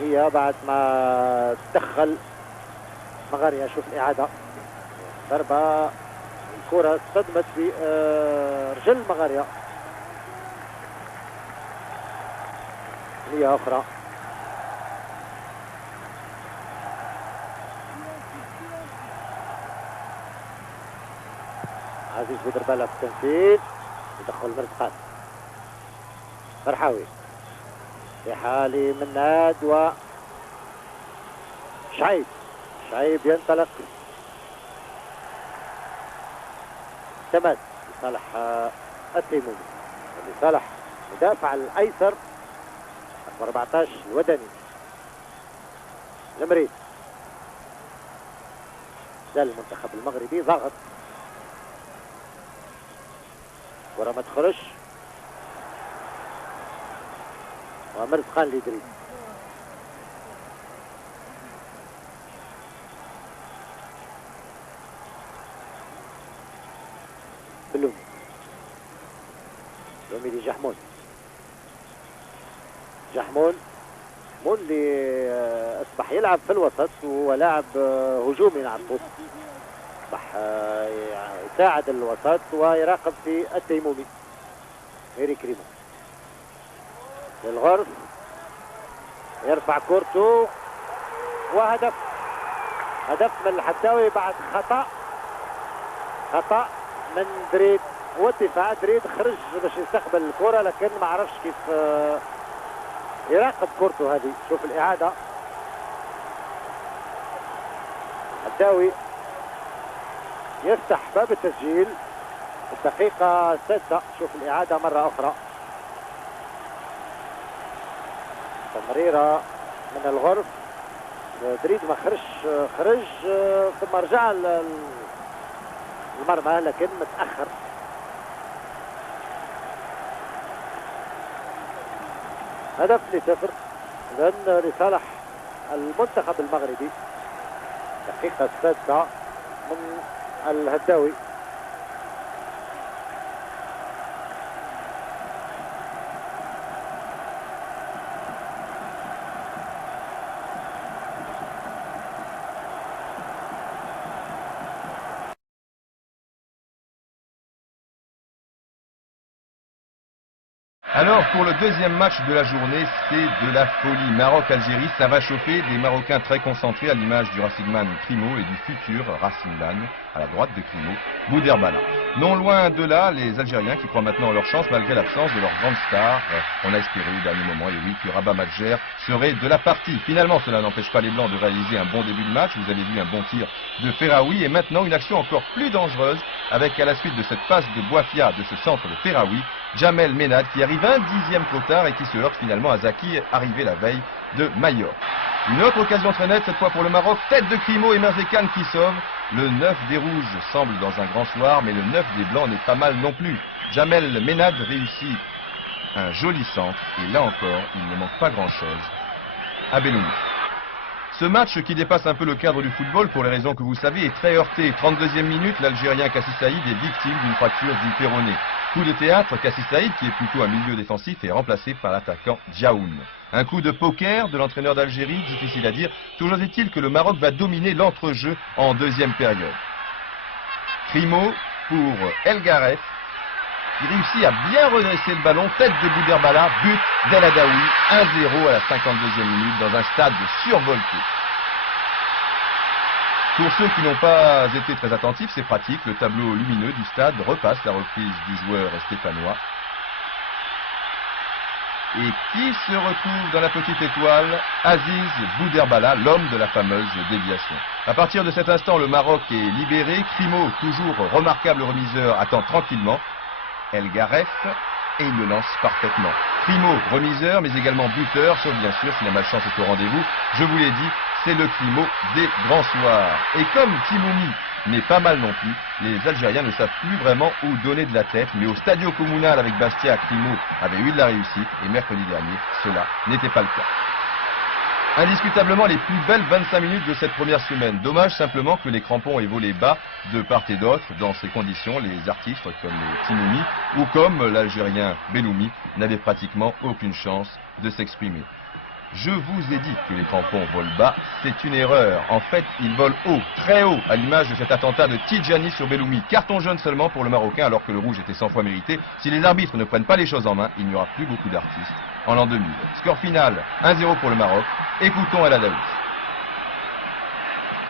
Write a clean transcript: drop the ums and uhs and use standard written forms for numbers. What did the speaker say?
هي بعد ما تدخل مغاريا. شوف الإعادة، ضربة الكرة صدمت في رجل مغاريا. هي أخرى عزيز بودربالة في التنفيذ، يدخل مرزقان فرحاوي في حالي مناد و شعيب ينطلق تماس لصالح التيمومي، لصالح مدافع الايسر 14 الودني المريد. زال المنتخب المغربي ضغط، كرة ما تخرج ومرزقان اللي يدري. بلومي لجحمون، مون اللي اصبح يلعب في الوسط وهو لاعب هجومي على الطول، اصبح يساعد الوسط ويراقب في التيمومي. ميري كريمو للغرف، يرفع كورته وهدف من الحتاوي بعد خطأ من دريد والدفاع. دريد خرج باش يستقبل الكرة لكن ما عرفش كيف يراقب كورته هذه. شوف الإعادة، الحتاوي يفتح باب التسجيل الدقيقة 6. شوف الإعادة مرة أخرى، تمريرة من الغرف، دريد ما خرج ثم رجع المرمى لكن متأخر. هدف ل0 لصالح المنتخب المغربي، دقيقة 6 من الهداوي. Alors pour le deuxième match de la journée, c'est de la folie. Maroc-Algérie, ça va chauffer, des Marocains très concentrés à l'image du Racingman Crimo et du futur Racingman à la droite de Crimo, Bouderbala. Non loin de là, les Algériens qui croient maintenant leur chance malgré l'absence de leur grande star. On a espéré au dernier moment, et oui, que Rabat Madjer serait de la partie. Finalement, cela n'empêche pas les Blancs de réaliser un bon début de match. Vous avez vu un bon tir de Ferraoui et maintenant une action encore plus dangereuse avec à la suite de cette passe de Bouafia de ce centre de Ferraoui, Jamel Ménad qui arrive un dixième trop tard et qui se heurte finalement à Zaki, arrivé la veille de Mayor. Une autre occasion très nette, cette fois pour le Maroc, tête de Crimo et Merzekane qui sauve. Le 9 des Rouges semble dans un grand soir, mais le 9 des Blancs n'est pas mal non plus. Jamel Ménad réussit un joli centre et là encore, il ne manque pas grand-chose à Belloumi. Ce match qui dépasse un peu le cadre du football pour les raisons que vous savez est très heurté. 32e minute, l'Algérien Kassi Saïd est victime d'une fracture du péroné. Coup de théâtre, Kassi Saïd, qui est plutôt un milieu défensif, est remplacé par l'attaquant Djaoun. Un coup de poker de l'entraîneur d'Algérie, difficile à dire. Toujours est-il que le Maroc va dominer l'entrejeu en deuxième période. Crimo pour El Garef. Il réussit à bien redresser le ballon, tête de Bouderbala, but d'El Adaoui, 1-0 à la 52e minute dans un stade survolté. Pour ceux qui n'ont pas été très attentifs, c'est pratique, le tableau lumineux du stade repasse la reprise du joueur stéphanois. Et qui se retrouve dans la petite étoile? Aziz Bouderbala, l'homme de la fameuse déviation. À partir de cet instant, le Maroc est libéré. Crimo, toujours remarquable remiseur, attend tranquillement El Garef et il le lance parfaitement. Crimo, remiseur, mais également buteur, sauf bien sûr si la malchance est au rendez-vous. Je vous l'ai dit, c'est le Crimo des grands soirs. Et comme Timoumi n'est pas mal non plus, les Algériens ne savent plus vraiment où donner de la tête, mais au Stadio Comunal avec Bastia, Crimo avait eu de la réussite, et mercredi dernier, cela n'était pas le cas. Indiscutablement les plus belles 25 minutes de cette première semaine. Dommage simplement que les crampons aient volé bas de part et d'autre. Dans ces conditions, les artistes comme Timoumi ou comme l'Algérien Belloumi n'avaient pratiquement aucune chance de s'exprimer. Je vous ai dit que les tampons volent bas, c'est une erreur. En fait, ils volent haut, très haut, à l'image de cet attentat de Tidjani sur Belloumi. Carton jaune seulement pour le Marocain, alors que le rouge était 100 fois mérité. Si les arbitres ne prennent pas les choses en main, il n'y aura plus beaucoup d'artistes en l'an 2000. Score final, 1-0 pour le Maroc. Écoutons El Adaoui.